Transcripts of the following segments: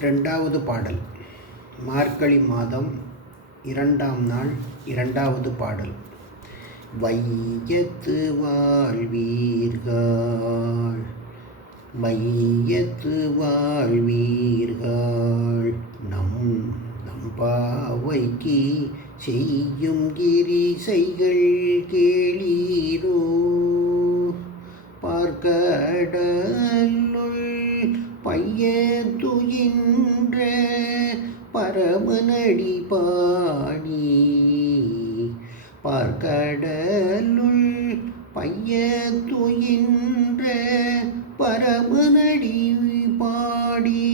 ரெண்டாவது பாடல். மார்கழி மாதம் 2ஆம் நாள் 2வது பாடல். வையத்து வாழ்வீர்கள், வையத்து வாழ்வீர்கள், நம் பாவைக்கு செய்யும் கிரிசைகள் கேளீரோ. பார்க்கடலுள் பையத்துயின்ற பரமனடி பாடி, பார்க்கடலுள் பையத்துயின்ற பரமனடி பாடி,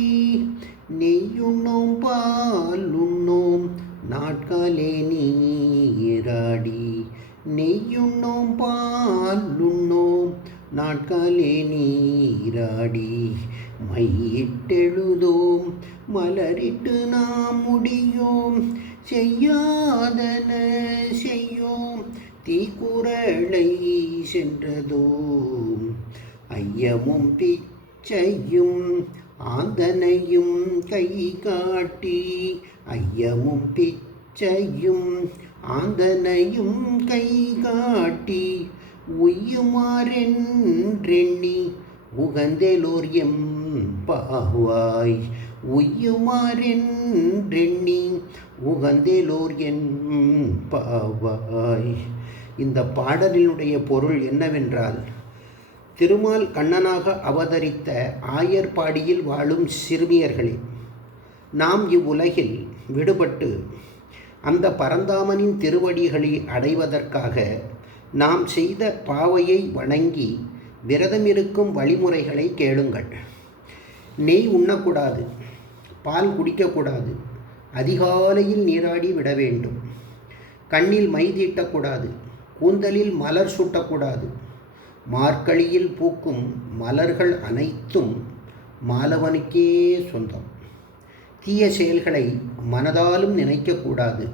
நெய்யுண்ணோம் பாலுண்ணோம் நாட்காலே நீராடி, நெய்யுண்ணோம் பாலுண்ணோம் நாட்காலே நீராடி, மையிட்டெழுதோம் மலரிட்டு நாம் முடியோம், செய்யாதன செய்யோம் தீக்குறளை சென்றதோம், ஐயமும் பிச்சையும் ஆந்தனையும் கை காட்டி, ஐயமும் பிச்சையும் ஆந்தனையும் கை காட்டி, உய்யுமாறென்றெண்ணி உகந்தேலோர் எம் பாவாய், உய்யுமாறென்றெண்ணி உகந்தேலோர் என் பாவாய். இந்த பாடலினுடைய பொருள் என்னவென்றால், திருமால் கண்ணனாக அவதரித்த ஆயர்பாடியில் வாழும் சிறுமியர்களே, நாம் இவ்வுலகில் விடுபட்டு அந்த பரந்தாமனின் திருவடிகளை அடைவதற்காக நாம் செய்த பாவையை வணங்கி விரதமிருக்கும் வழிமுறைகளை கேளுங்கள். நெய் உண்ணக்கூடாது, பால் குடிக்கக்கூடாது, அதிகாலையில் நீராடி விட வேண்டும், கண்ணில் மை தீட்டக்கூடாது, கூந்தலில் மலர் சூட்டக்கூடாது, மார்கழியில் பூக்கும் மலர்கள் அனைத்தும் மாலவனுக்கே சொந்தம், தீய செயல்களை மனதாலும் நினைக்கக்கூடாது,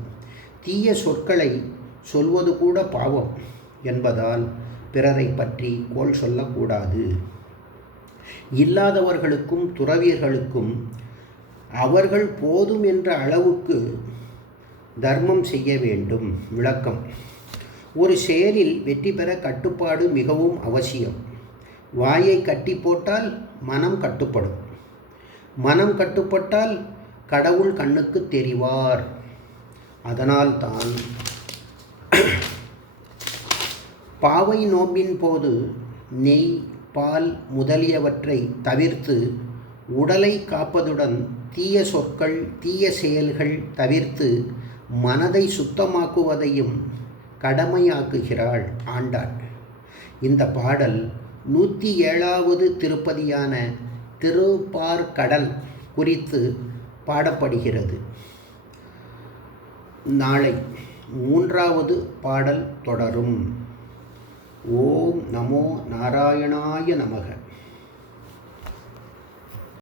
தீய சொற்களை சொல்வது கூட பாவம் என்பதால் பிறரை பற்றி கோள் சொல்லக்கூடாது, இல்லாதவர்களுக்கும் துறவியர்களுக்கும் அவர்கள் போதும் என்ற அளவுக்கு தர்மம் செய்ய வேண்டும். விளக்கம்: ஒரு செயலில் வெற்றி பெற கட்டுப்பாடு மிகவும் அவசியம். வாயை கட்டி போட்டால் மனம் கட்டுப்படும், மனம் கட்டுப்பட்டால் கடவுள் கண்ணுக்கு தெரிவார். அதனால்தான் பாவை நோம்பின் போது நெய், பால் முதலியவற்றை தவிர்த்து உடலை காப்பதுடன் தீய சொற்கள், தீய செயல்கள் தவிர்த்து மனதை சுத்தமாக்குவதையும் கடமையாக்குகிறாள் ஆண்டாள். இந்த பாடல் 107வது திருப்பதியான திருப்பார்கடல் குறித்து பாடப்படுகிறது. நாளை 3வது பாடல் தொடரும். ஓம் நமோ நாராயணாய நமக.